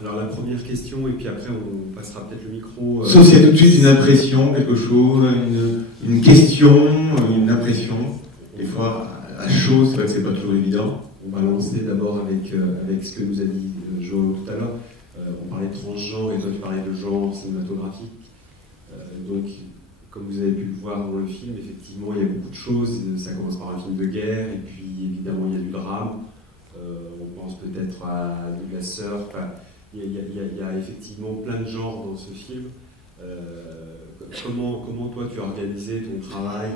Alors la première question, et puis après on passera peut-être le micro. Sauf s'il y a tout de suite une impression, quelque chose, une question, une impression. Des fois, à chaud, c'est vrai que c'est pas toujours évident. On va lancer d'abord avec ce que nous a dit Jo tout à l'heure. On parlait de transgenre et toi tu parlais de genre cinématographique. Donc, comme vous avez pu le voir dans le film, effectivement, il y a beaucoup de choses. Ça commence par un film de guerre, et puis évidemment, il y a du drame. On pense peut-être à Douglas Sirk. Enfin, il y a effectivement plein de genres dans ce film. Comment toi, tu as organisé ton travail,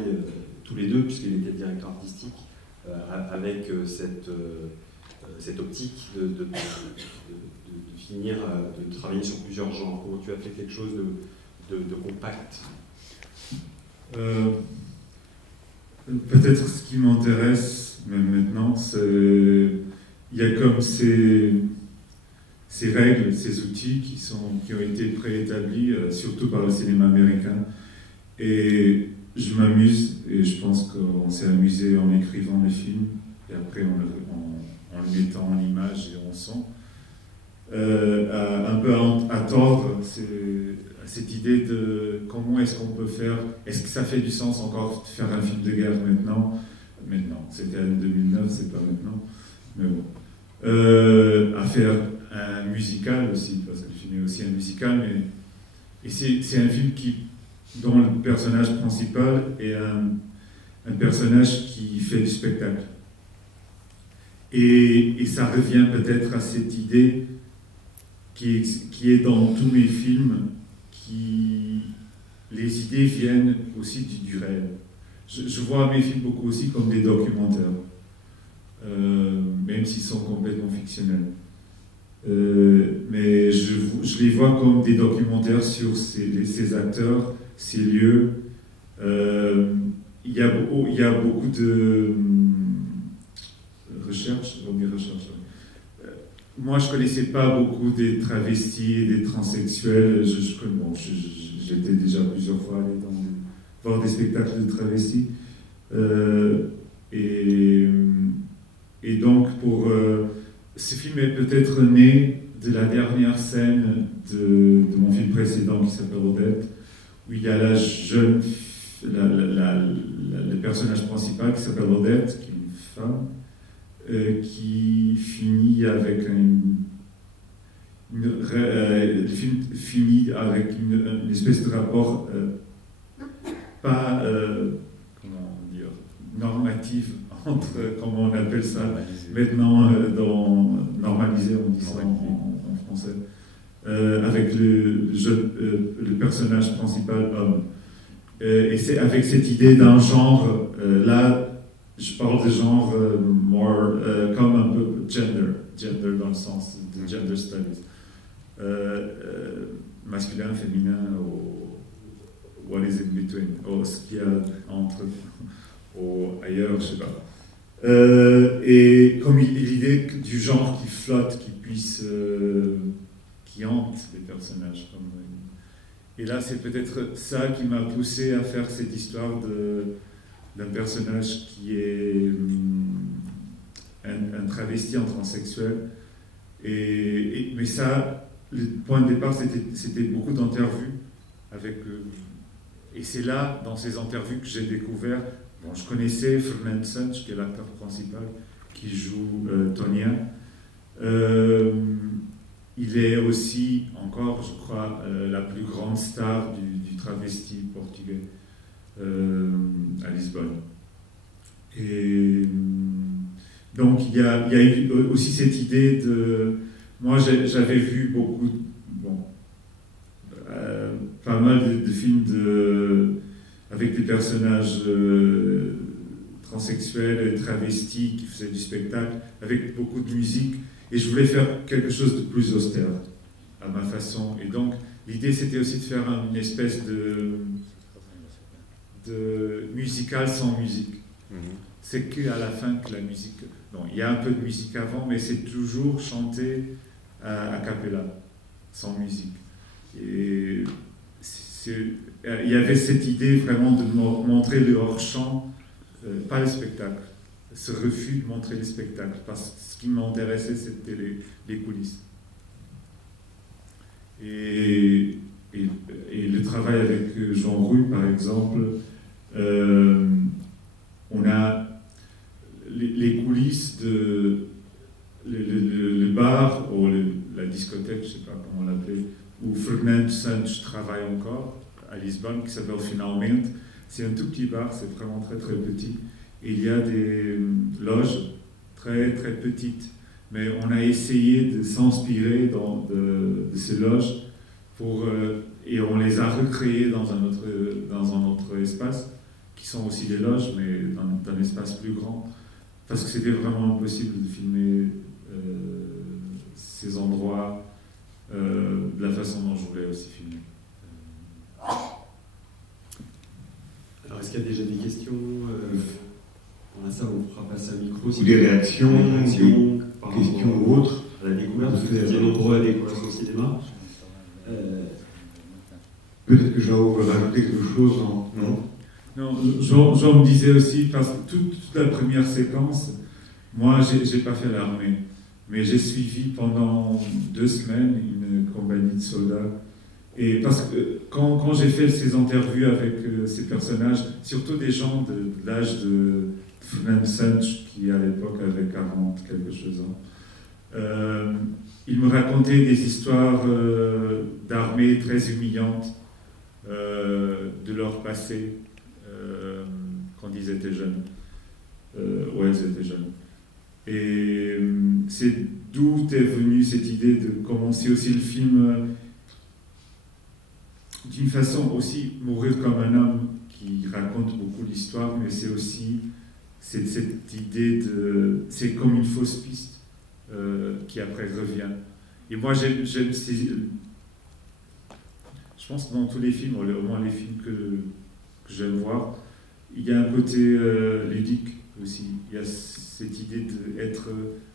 tous les deux, puisqu'il était directeur artistique, avec cette optique de finir, de travailler sur plusieurs genres? Comment tu as fait quelque chose de compact? Peut-être ce qui m'intéresse, même maintenant, c'est il y a comme ces règles, ces outils qui ont été préétablis, surtout par le cinéma américain. Et je m'amuse, et je pense qu'on s'est amusé en écrivant les films, et après en le mettant en image et en son. Un peu à tordre cette idée de comment est-ce qu'on peut faire, est-ce que ça fait du sens encore de faire un film de guerre maintenant, c'était en 2009, c'est pas maintenant, mais bon, à faire un musical aussi, parce que le film est aussi un musical, et c'est un film dont le personnage principal est un personnage qui fait du spectacle. Et ça revient peut-être à cette idée qui est dans tous mes films, les idées viennent aussi du réel. Je vois mes films beaucoup aussi comme des documentaires, même s'ils sont complètement fictionnels. Mais je les vois comme des documentaires sur ces acteurs, ces lieux. Il y a beaucoup de recherche. Moi, je ne connaissais pas beaucoup des travestis et des transsexuels. J'étais déjà plusieurs fois allé voir des spectacles de travestis. Et donc, ce film est peut-être né de la dernière scène de mon film précédent qui s'appelle Odette, où il y a le personnage principal qui s'appelle Odette, qui est une femme, qui finit avec le film finit avec une espèce de rapport pas comment dire normatif entre, comment on appelle ça maintenant, normalisé on dit ça en français, avec le personnage principal homme, et c'est avec cette idée d'un genre, là je parle de genre comme un peu gender dans le sens de gender studies, masculin, féminin, ou what is in between, ou ce qu'il y a entre, ou ailleurs, je sais pas. Et comme l'idée du genre qui flotte, qui hante les personnages. Et là, c'est peut-être ça qui m'a poussé à faire cette histoire d'un personnage qui est un travesti, un transsexuel. Mais ça, le point de départ, c'était beaucoup d'interviews avec et c'est là, dans ces interviews, que j'ai découvert. Bon, je connaissais Fernand Sanch, qui est l'acteur principal, qui joue Tonien. Il est aussi, encore, je crois, la plus grande star du travesti portugais à Lisbonne. Et donc, il y a eu aussi cette idée de... Moi, j'avais vu beaucoup, pas mal de films avec des personnages transsexuels et travestis qui faisaient du spectacle, avec beaucoup de musique. Et je voulais faire quelque chose de plus austère, à ma façon. Et donc, l'idée, c'était aussi de faire une espèce de musical sans musique. C'est qu'à la fin que la musique... Bon, il y a un peu de musique avant, mais c'est toujours chanté a cappella, sans musique. Et il y avait cette idée vraiment de montrer le hors-champ, pas le spectacle. Ce refus de montrer les spectacles, parce que ce qui m'intéressait, c'était les coulisses. Et le travail avec Jean Rue, par exemple, on a les coulisses de le bar ou la discothèque, je ne sais pas comment l'appeler, où Fernando Santos travaille encore à Lisbonne, qui s'appelle Finalmente. C'est un tout petit bar, c'est vraiment très très petit. Et il y a des loges très très petites. Mais on a essayé de s'inspirer de ces loges et on les a recréées dans un autre espace, qui sont aussi des loges, mais dans un espace plus grand. Parce que c'était vraiment impossible de filmer ces endroits de la façon dont je voulais aussi filmer. Alors, est-ce qu'il y a déjà des questions dans la salle, on fera passer un micro. Ou des réactions, des questions ou autres. À la découverte, parce que vous étiez nombreux à découvrir son cinéma. Peut-être que Jean veut rajouter quelque chose, non? Non, Jean me disait aussi, parce que toute la première séquence, moi, j'ai pas fait l'armée, mais j'ai suivi pendant 2 semaines une compagnie de soldats. Et parce que quand j'ai fait ces interviews avec ces personnages, surtout des gens de l'âge de Fernando Santos, qui à l'époque avait 40 quelque chose ans, ils me racontaient des histoires d'armée très humiliantes de leur passé quand ils étaient jeunes. Ouais, ils étaient jeunes. Et c'est d'où est venue cette idée de commencer aussi le film d'une façon aussi mourir comme un homme qui raconte beaucoup l'histoire, mais c'est aussi cette idée de... C'est comme une fausse piste qui après revient. Et moi, je pense que dans tous les films, au moins les films que j'aime voir, il y a un côté ludique aussi. Il y a cette idée d'être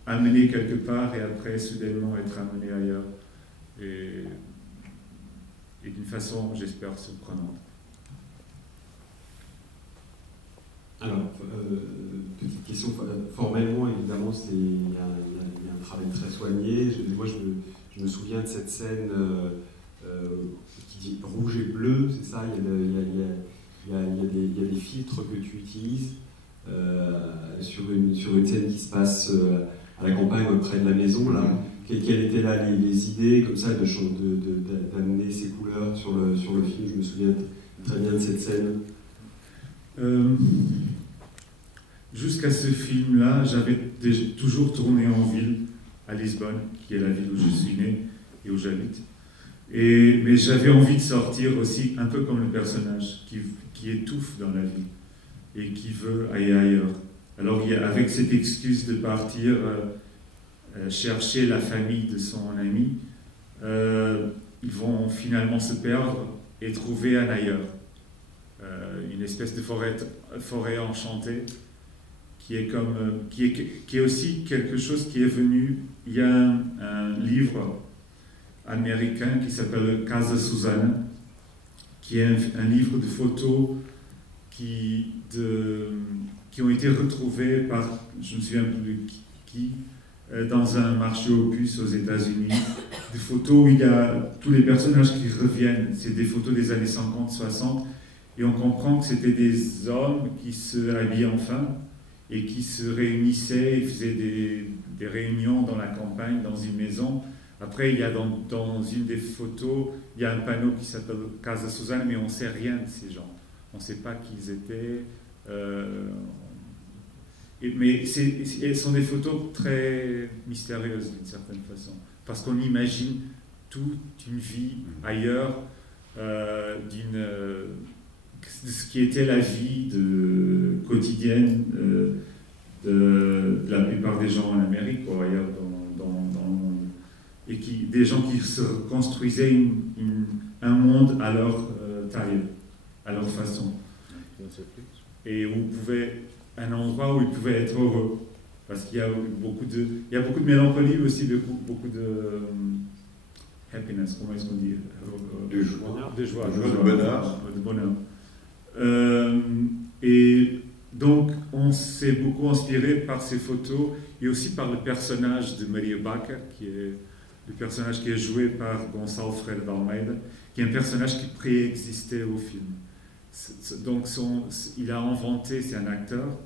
amené quelque part et après soudainement être amené ailleurs. Et d'une façon, j'espère, surprenante. Alors, petite question, formellement, évidemment, il y a un travail très soigné. Moi, je me souviens de cette scène qui dit rouge et bleu, c'est ça, il y a des filtres que tu utilises sur une scène qui se passe à la campagne, près de la maison, là. Quelles étaient là les idées comme ça d'amener ces couleurs sur le film? Je me souviens très bien de cette scène. Jusqu'à ce film-là, j'avais toujours tourné en ville, à Lisbonne, qui est la ville où je suis né et où j'habite. Mais j'avais envie de sortir aussi, un peu comme le personnage, qui étouffe dans la vie et qui veut aller ailleurs. Alors, avec cette excuse de partir chercher la famille de son ami, ils vont finalement se perdre et trouver un ailleurs. Une espèce de forêt enchantée qui est aussi quelque chose qui est venu. Il y a un livre américain qui s'appelle Casa Susana, qui est un livre de photos qui ont été retrouvées par, je ne me souviens plus de qui, dans un marché aux puces aux États-Unis, des photos où il y a tous les personnages qui reviennent. C'est des photos des années 50-60, et on comprend que c'était des hommes qui se habillaient en femme et qui se réunissaient et faisaient des réunions dans la campagne, dans une maison. Après, il y a dans une des photos, il y a un panneau qui s'appelle Casa Susana, mais on ne sait rien de ces gens. On ne sait pas qui ils étaient. Mais elles sont des photos très mystérieuses d'une certaine façon, parce qu'on imagine toute une vie ailleurs, de ce qui était la vie quotidienne de la plupart des gens en Amérique ou ailleurs dans le monde, et des gens qui se construisaient un monde à leur taille, à leur façon, et un endroit où ils pouvaient être heureux, parce qu'il y a beaucoup de mélancolie, mais aussi beaucoup de happiness, comment est-ce qu'on dit, de joie, de bonheur. Et donc on s'est beaucoup inspiré par ces photos et aussi par le personnage de Maria Bacca, qui est le personnage qui est joué par Gonçalo Freire d'Almeida, qui est un personnage qui préexistait au film. Donc il a inventé, c'est un acteur,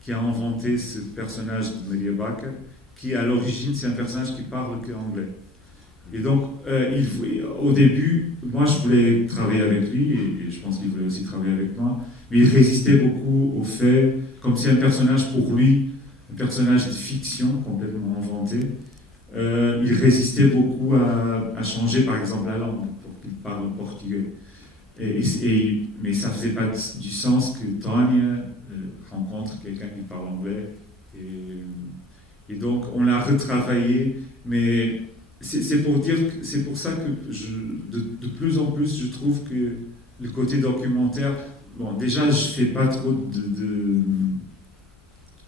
qui a inventé ce personnage de Maria Bakker, qui à l'origine c'est un personnage qui parle que anglais. Et donc au début, moi je voulais travailler avec lui, et je pense qu'il voulait aussi travailler avec moi, mais il résistait beaucoup au fait, comme c'est un personnage pour lui, un personnage de fiction complètement inventé, il résistait beaucoup à changer par exemple la langue pour qu'il parle portugais. Mais ça ne faisait pas du sens que Tânia rencontre quelqu'un qui parle anglais. Et donc on l'a retravaillé, mais c'est pour dire que c'est pour ça que de plus en plus je trouve que le côté documentaire, bon déjà je ne fais pas trop de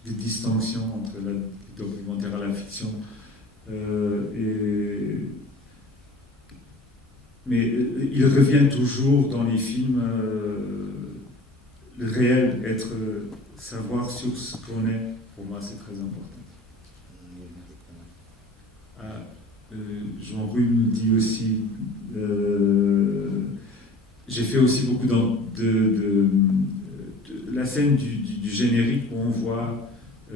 distinction entre le documentaire et la fiction, mais il revient toujours dans les films, le réel, savoir sur ce qu'on est, pour moi c'est très important. Jean-Louis nous dit aussi, j'ai fait aussi beaucoup de la scène du générique où on voit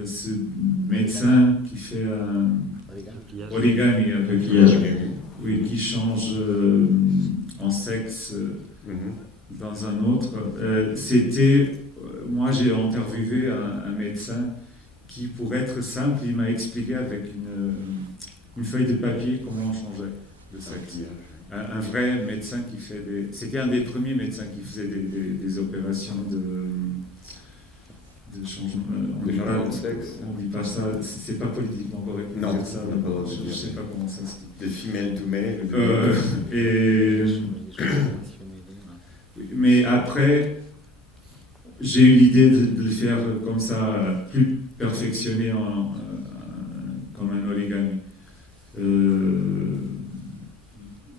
ce médecin qui fait un origami avec oui, qui change en sexe dans un autre. Moi j'ai interviewé un médecin qui, pour être simple, il m'a expliqué avec une feuille de papier comment on changeait de sexe. Un vrai médecin qui fait c'était un des premiers médecins qui faisait des opérations de changement de sexe. On dit pas ça, c'est pas politiquement correct. Non, ça, je sais pas comment ça se dit. De female to male. Mais après, j'ai eu l'idée de le faire comme ça, plus perfectionné comme un origami.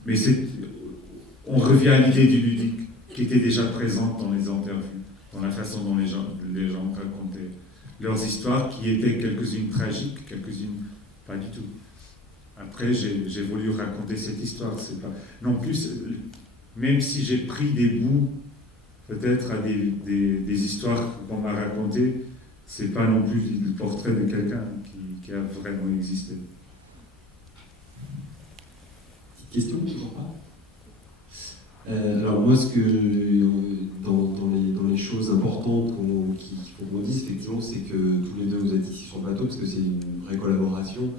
Mais on revient à l'idée du ludique qui était déjà présente dans les interviews, dans la façon dont les gens racontaient leurs histoires, qui étaient quelques-unes tragiques, quelques-unes pas du tout. Après, j'ai voulu raconter cette histoire. C'est pas non plus, même si j'ai pris des bouts peut-être à des histoires qu'on m'a racontées, c'est pas non plus le portrait de quelqu'un qui a vraiment existé. Question, toujours pas. Alors moi, ce que dans les choses importantes qu'il faut qu'on dise, effectivement, c'est que tous les deux vous êtes ici sur le plateau, parce que c'est une vraie collaboration,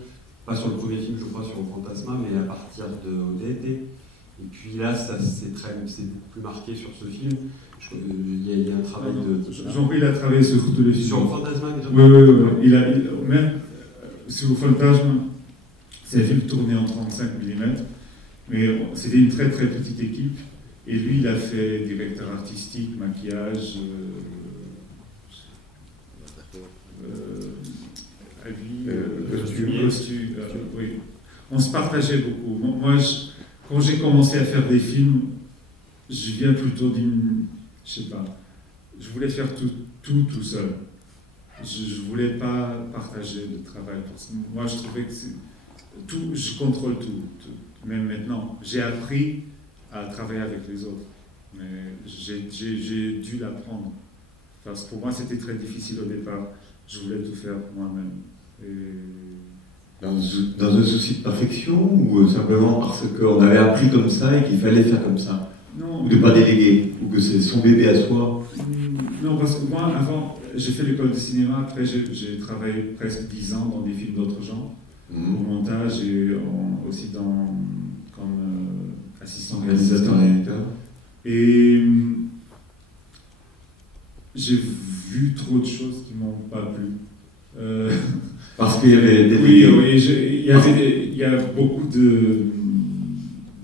pas sur le premier film, je crois, sur Fantasma, mais à partir de ODT. Et puis là, c'est beaucoup plus marqué sur ce film. Il y a un travail de... Jean-Pierre, il a travaillé sur tous les films. Sur Fantasma, déjà. Oui. Même sur Fantasma, c'est un film tourné en 35 mm. Mais c'était une très très petite équipe, et lui il a fait directeur artistique, maquillage, costume, oui. On se partageait beaucoup. Moi, quand j'ai commencé à faire des films, je viens plutôt d'une, je sais pas, je voulais faire tout seul. Je voulais pas partager le travail, parce que moi je trouvais que je contrôle tout. Même maintenant, j'ai appris à travailler avec les autres, mais j'ai dû l'apprendre. Parce que pour moi, c'était très difficile au départ. Je voulais tout faire moi-même. Dans un souci de perfection, ou simplement parce qu'on avait appris comme ça et qu'il fallait faire comme ça? Non. Ou de ne pas déléguer, ou que c'est son bébé à soi? Non, parce que moi, avant, j'ai fait l'école de cinéma, après j'ai travaillé presque 10 ans dans des films d'autres genres. Au montage et aussi comme assistant réalisateur. Et j'ai vu trop de choses qui ne m'ont pas plu. Parce qu'il y avait des... Oui, il y a beaucoup de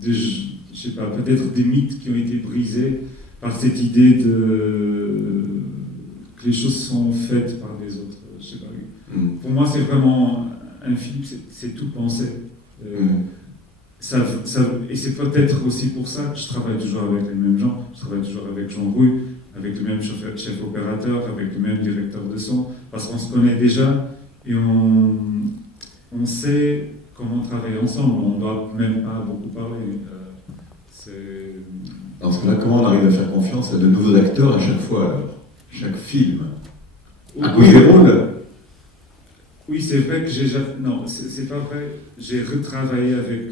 je sais pas, peut-être des mythes qui ont été brisés par cette idée que les choses sont faites par les autres. Je sais pas. Pour moi, c'est vraiment... Un film, c'est tout pensé. Et c'est peut-être aussi pour ça que je travaille toujours avec les mêmes gens. Je travaille toujours avec Jean Rouy, avec le même chef opérateur, avec le même directeur de son, parce qu'on se connaît déjà et on sait comment travailler ensemble. On ne doit même pas beaucoup parler. Dans ce cas-là, comment on arrive à faire confiance à de nouveaux acteurs à chaque fois, alors, chaque film? À cause des rôles? Oui, c'est vrai que j'ai... Non, c'est pas vrai. J'ai retravaillé avec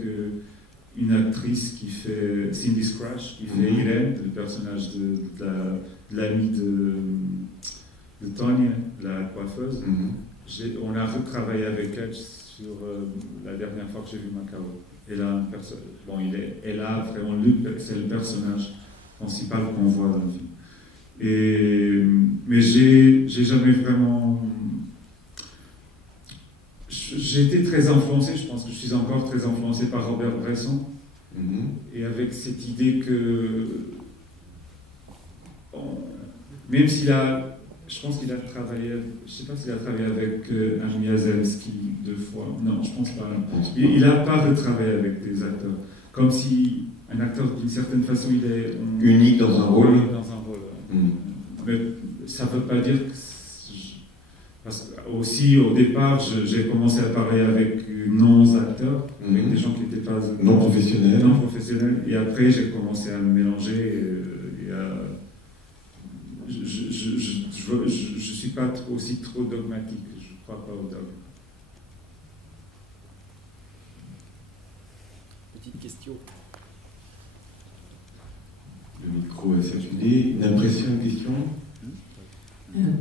une actrice qui fait Cindy Scratch, qui fait Irène, le personnage de l'amie de Tonya, la coiffeuse. On a retravaillé avec elle sur la dernière fois que j'ai vu Macao. Elle a vraiment c'est le personnage principal qu'on voit dans le film. Mais j'ai jamais vraiment... J'ai été très influencé, je pense que je suis encore très influencé par Robert Bresson. Et avec cette idée que... Même s'il a... Je pense qu'il a travaillé, je ne sais pas s'il a travaillé avec Amy Azelski 2 fois. Non, je ne pense pas. Il n'a pas retravaillé avec des acteurs. Comme si un acteur, d'une certaine façon, il est... unique dans un rôle. Mais ça ne veut pas dire que... Parce que aussi, au départ, j'ai commencé à parler avec non-acteurs, avec des gens qui n'étaient pas... Non professionnels. Non professionnels. Et après, j'ai commencé à me mélanger et à... Je ne suis pas aussi trop dogmatique, je ne crois pas au dogme. Petite question. Le micro est circulé. Une impression, une question?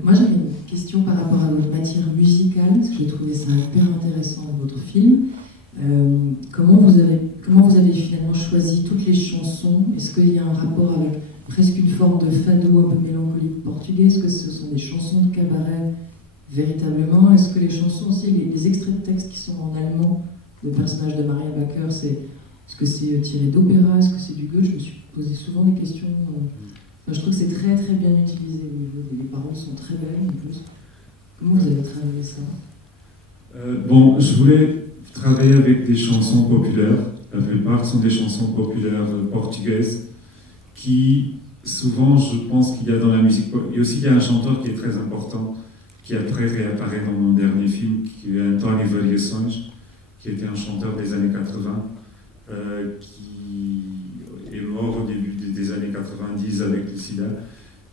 Moi j'avais une question par rapport à votre matière musicale, parce que j'ai trouvé ça hyper intéressant dans votre film. Comment vous avez finalement choisi toutes les chansons? Est-ce qu'il y a un rapport avec presque une forme de fado un peu mélancolique portugais? Est-ce que ce sont des chansons de cabaret véritablement? Est-ce que les chansons aussi, les extraits de texte qui sont en allemand, le personnage de Maria Backer, est-ce que c'est tiré d'opéra? Est-ce que c'est du Goethe? Je me suis posé souvent des questions. Je trouve que c'est très très bien utilisé. Les paroles sont très belles en plus. Comment vous avez travaillé ça? Je voulais travailler avec des chansons populaires. La plupart sont des chansons populaires portugaises qui, souvent, je pense qu'il y a dans la musique... Et aussi, il y a un chanteur qui est très important, qui après réapparaît dans mon dernier film, qui est António Variações, qui était un chanteur des années 80, qui est mort au début des années 90 avec le sida.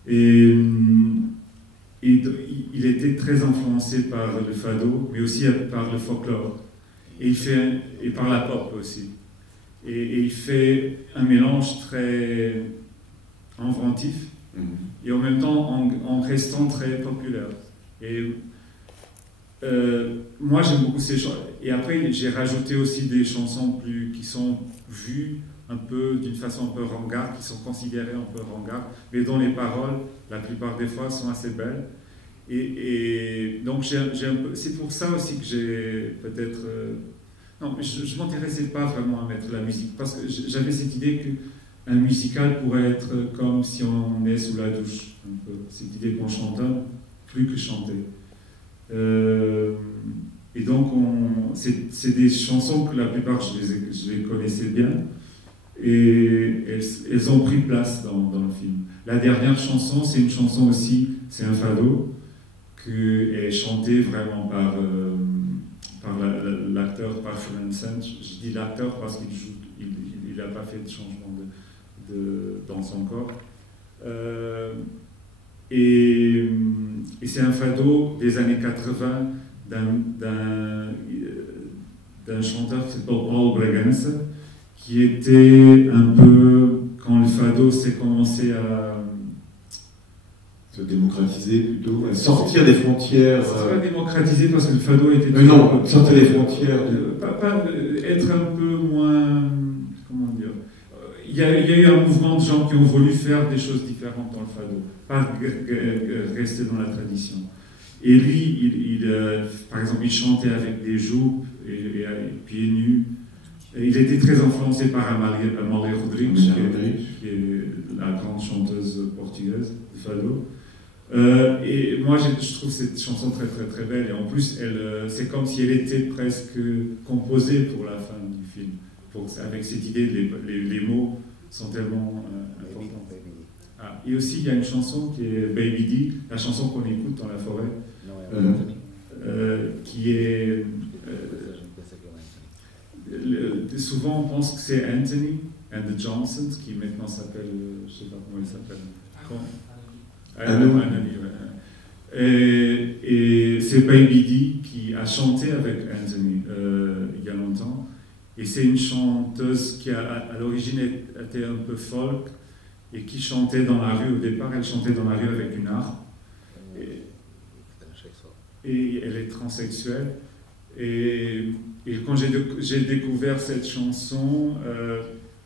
Et il était très influencé par le fado, mais aussi par le folklore. Et par la pop aussi. Et il fait un mélange très inventif, et en même temps en restant très populaire. Et moi j'aime beaucoup ces chansons. Et après j'ai rajouté aussi des chansons qui sont vues un peu d'une façon un peu ringarde, qui sont considérées un peu ringardes, mais dont les paroles, la plupart des fois, sont assez belles. Et donc c'est pour ça aussi que j'ai peut-être... non, je ne m'intéressais pas vraiment à mettre la musique, parce que j'avais cette idée qu'un musical pourrait être comme si on est sous la douche, un peu. Cette idée qu'on chante plus que chanter. Et donc, c'est des chansons que la plupart, je les connaissais bien, et elles ont pris place dans le film. La dernière chanson, c'est une chanson aussi, c'est un fado, qui est chanté vraiment par l'acteur, par Franzen. Je dis l'acteur parce qu'il joue, il n'a pas fait de changement dans son corps. Et c'est un fado des années 80 d'un chanteur qui s'appelle Paulo Bragança, qui était un peu, quand le fado s'est commencé à se démocratiser plutôt, sortir des frontières. Ça ne pas démocratiser parce que le fado était... non, sortir des frontières. Pas être un peu moins... Comment dire? Il y a eu un mouvement de gens qui ont voulu faire des choses différentes dans le fado, pas rester dans la tradition. Et lui, par exemple, il chantait avec des jupes et pieds nus. Et il était très influencé par Amália Rodrigues, qui est la grande chanteuse portugaise de fado. Et moi, je trouve cette chanson très très très belle. Et en plus, c'est comme si elle était presque composée pour la fin du film. Avec cette idée, les mots sont tellement importants. Et aussi, il y a une chanson qui est Baby D, la chanson qu'on écoute dans la forêt, qui est... souvent on pense que c'est Anthony and the Johnsons, qui maintenant s'appelle, je ne sais pas comment il s'appelle. Anthony, ouais. Et c'est Baby D qui a chanté avec Anthony il y a longtemps. Et c'est une chanteuse qui à l'origine était un peu folk et qui chantait dans la rue. Au départ, elle chantait dans la rue avec une harpe. Et elle est transsexuelle. Et quand j'ai découvert cette chanson,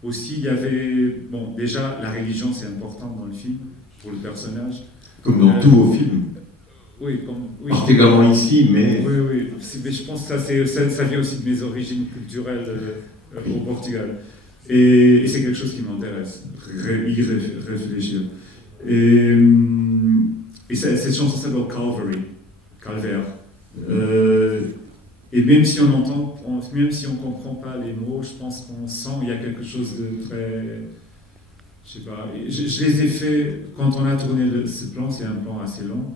aussi il y avait, bon, déjà la religion c'est important dans le film pour le personnage. Comme dans tout au film. Oui, oui. Particulièrement ici, mais. Oui, oui. Mais je pense que ça vient aussi de mes origines culturelles au Portugal. Et c'est quelque chose qui m'intéresse, y réfléchir. Et cette chanson s'appelle Calvary, Calvaire. Et même si on comprend pas les mots, je pense qu'on sent qu'il y a quelque chose de très, je sais pas. Je les ai fait quand on a tourné ce plan. C'est un plan assez long.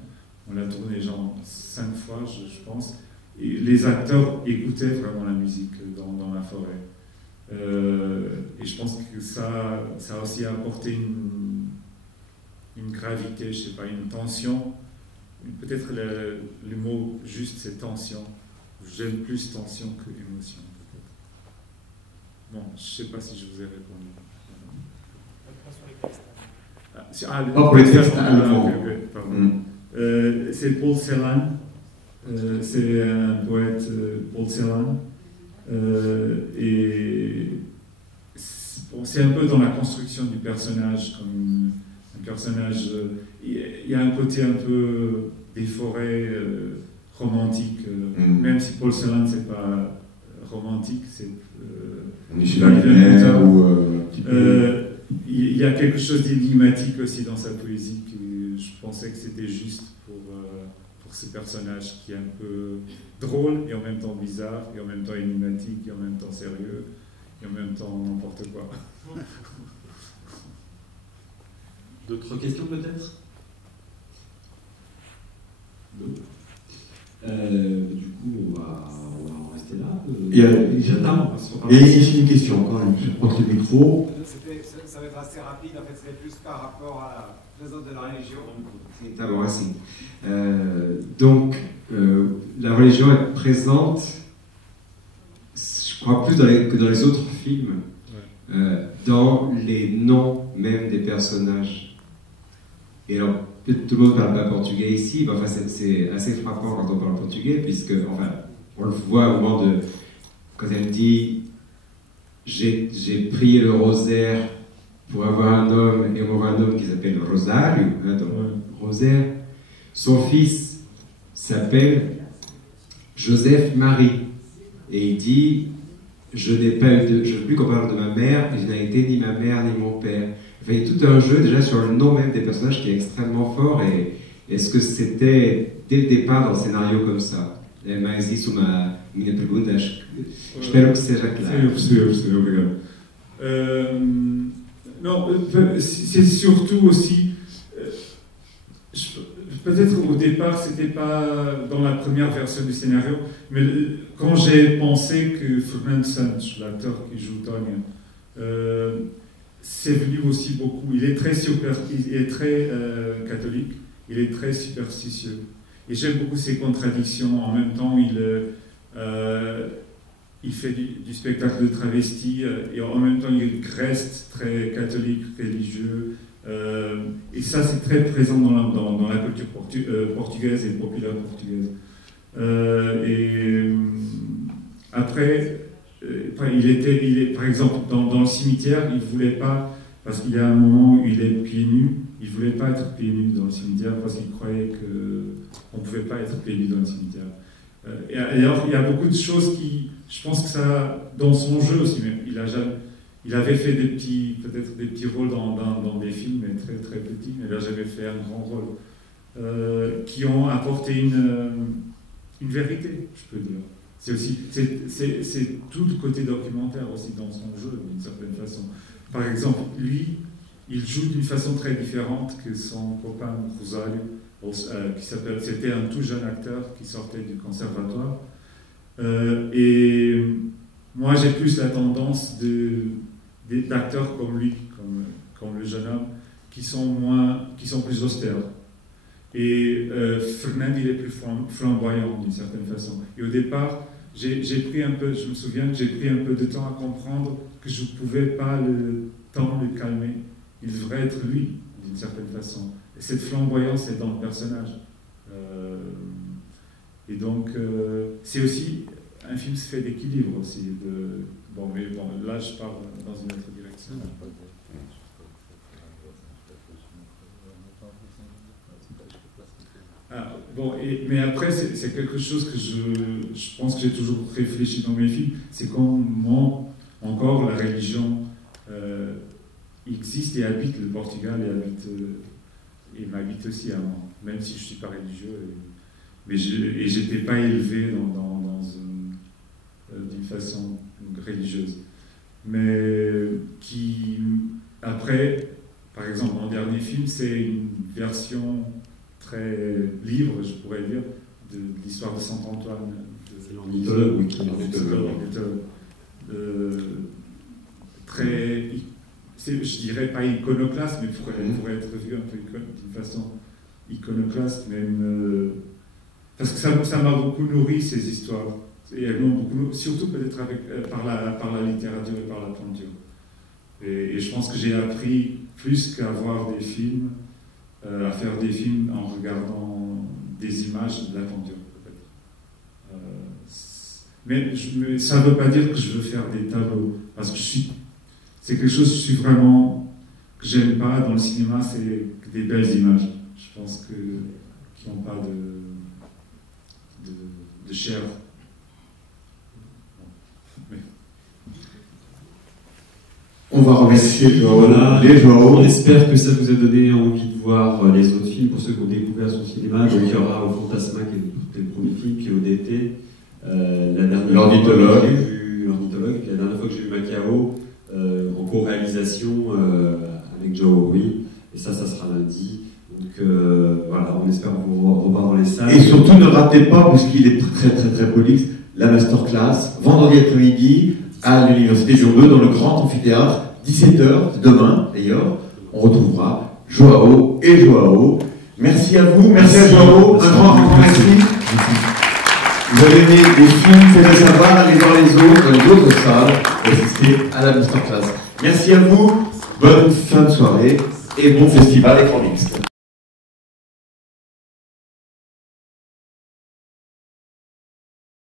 On l'a tourné genre 5 fois, je pense. Et les acteurs écoutaient vraiment la musique dans la forêt. Et je pense que ça a aussi apporté une gravité, je sais pas, une tension. Peut-être le mot juste, c'est tension. J'aime plus tension que émotion, peut-être. Bon, je sais pas si je vous ai répondu. Pour les textes allemands. C'est Paul Celan. C'est un poète, Paul Celan. Et c'est un peu dans la construction du personnage, comme un personnage. Il y a un côté un peu des forêts romantiques, même si Paul Celan c'est pas romantique, c'est. On est chez la mer ou un petit peu. Il y a quelque chose d'énigmatique aussi dans sa poésie que je pensais que c'était juste pour ce personnage qui est un peu drôle et en même temps bizarre et en même temps énigmatique et en même temps sérieux et en même temps n'importe quoi. D'autres questions peut-être? Non. Du coup, on va en rester là. J'attends. Et ici une question quand même. Je prends le micro. Ça va être assez rapide. En fait, c'est plus par rapport à la présence de la religion. C'est d'abord assez. Donc, la religion est présente, je crois, plus que dans les autres films, dans les noms même des personnages. Et alors, tout le monde ne parle pas portugais ici, mais enfin, c'est assez frappant quand on parle portugais, puisque, enfin, on le voit au moment de. Quand elle dit j'ai prié le rosaire pour avoir un homme, et on voit un homme qui s'appelle Rosario, hein, donc, rosaire. Son fils s'appelle Joseph Marie, et il dit je n'ai plus qu'on parle de ma mère, et je n'ai été ni ma mère ni mon père. Enfin, il y a tout un jeu déjà sur le nom même des personnages qui est extrêmement fort. Et est-ce que c'était dès le départ dans le scénario comme ça? Mas isso minha pergunta, espero que seja claro. C'est obrigado. Non, c'est surtout aussi peut-être au départ c'était pas dans la première version du scénario, mais quand j'ai pensé que Fernando Santos, l'acteur qui joue Tonio, c'est venu aussi beaucoup. Il est très catholique, il est très superstitieux. Et j'aime beaucoup ses contradictions. En même temps, il fait du spectacle de travesti et en même temps, il reste très catholique, religieux. Et ça, c'est très présent dans la culture portugaise et populaire portugaise. Après, par exemple, dans le cimetière, il ne voulait pas, parce qu'il y a un moment où il est pieds nus, il ne voulait pas être pieds nus dans le cimetière parce qu'il croyait qu'on ne pouvait pas être pieds nus dans le cimetière. Et alors, il y a beaucoup de choses qui, je pense que ça, dans son jeu aussi, mais il avait fait peut-être des petits rôles dans des films, mais très très petits, mais il n'a jamais fait un grand rôle, qui ont apporté une vérité, je peux dire. C'est aussi, c'est tout le côté documentaire aussi dans son jeu, d'une certaine façon. Par exemple, lui, il joue d'une façon très différente que son copain Rosario, c'était un tout jeune acteur qui sortait du conservatoire. Et moi j'ai plus la tendance d'acteurs comme lui, comme le jeune homme, qui sont plus austères. Et Fernand, il est plus flamboyant d'une certaine façon. Et au départ, je me souviens que j'ai pris un peu de temps à comprendre que je ne pouvais pas le calmer. Il devrait être lui, d'une certaine façon. Et cette flamboyance est dans le personnage. Et donc, c'est aussi un film fait d'équilibre aussi. Mais là, je pars dans une autre direction. Mais après, c'est quelque chose que je pense que j'ai toujours réfléchi dans mes films, c'est comment encore la religion existe et habite le Portugal et m'habite aussi à moi, même si je ne suis pas religieux. Mais je n'étais pas élevé d'une façon religieuse. Mais qui, après, par exemple, mon dernier film, c'est une version très libre, je pourrais dire, de l'histoire de Saint-Antoine. C'est l'ornithologue, oui, très, je dirais pas iconoclaste, mais pourrait être vu un peu d'une façon iconoclaste, même. Parce que ça m'a beaucoup nourri, ces histoires. Et elles m'ont beaucoup, surtout peut-être par la littérature et par la peinture. Et je pense que j'ai appris plus qu'à voir des films, à faire des films en regardant des images de la peinture, peut-être. Mais ça ne veut pas dire que je veux faire des tableaux, parce que c'est quelque chose que j'aime pas dans le cinéma, c'est des belles images. Je pense qui n'ont pas de chair. On va remercier Voilà. les Joao. On espère que ça vous a donné envie de voir les autres films pour ceux qui ont découvert son cinéma. Donc il y aura au Fantasma qui est le premier film, puis au DT. L'ornithologue. L'ornithologue. La dernière fois que j'ai vu Macao, en co-réalisation avec Joao Rui. Et ça sera lundi. Donc voilà, on espère vous revoir dans les salles. Et surtout, ne ratez pas, puisqu'il est très très très prolixe, la masterclass, vendredi après-midi, à l'Université Lyon 2, dans le grand amphithéâtre, 17h, demain d'ailleurs, on retrouvera Joao et Joao. Merci à vous, merci à Joao, un grand merci. Vous avez aimé les films, faites-le savoir, allez voir les autres, dans les autres salles, et assister à la masterclass. Merci à vous, bonne fin de soirée, et bon festival Écran Mixte.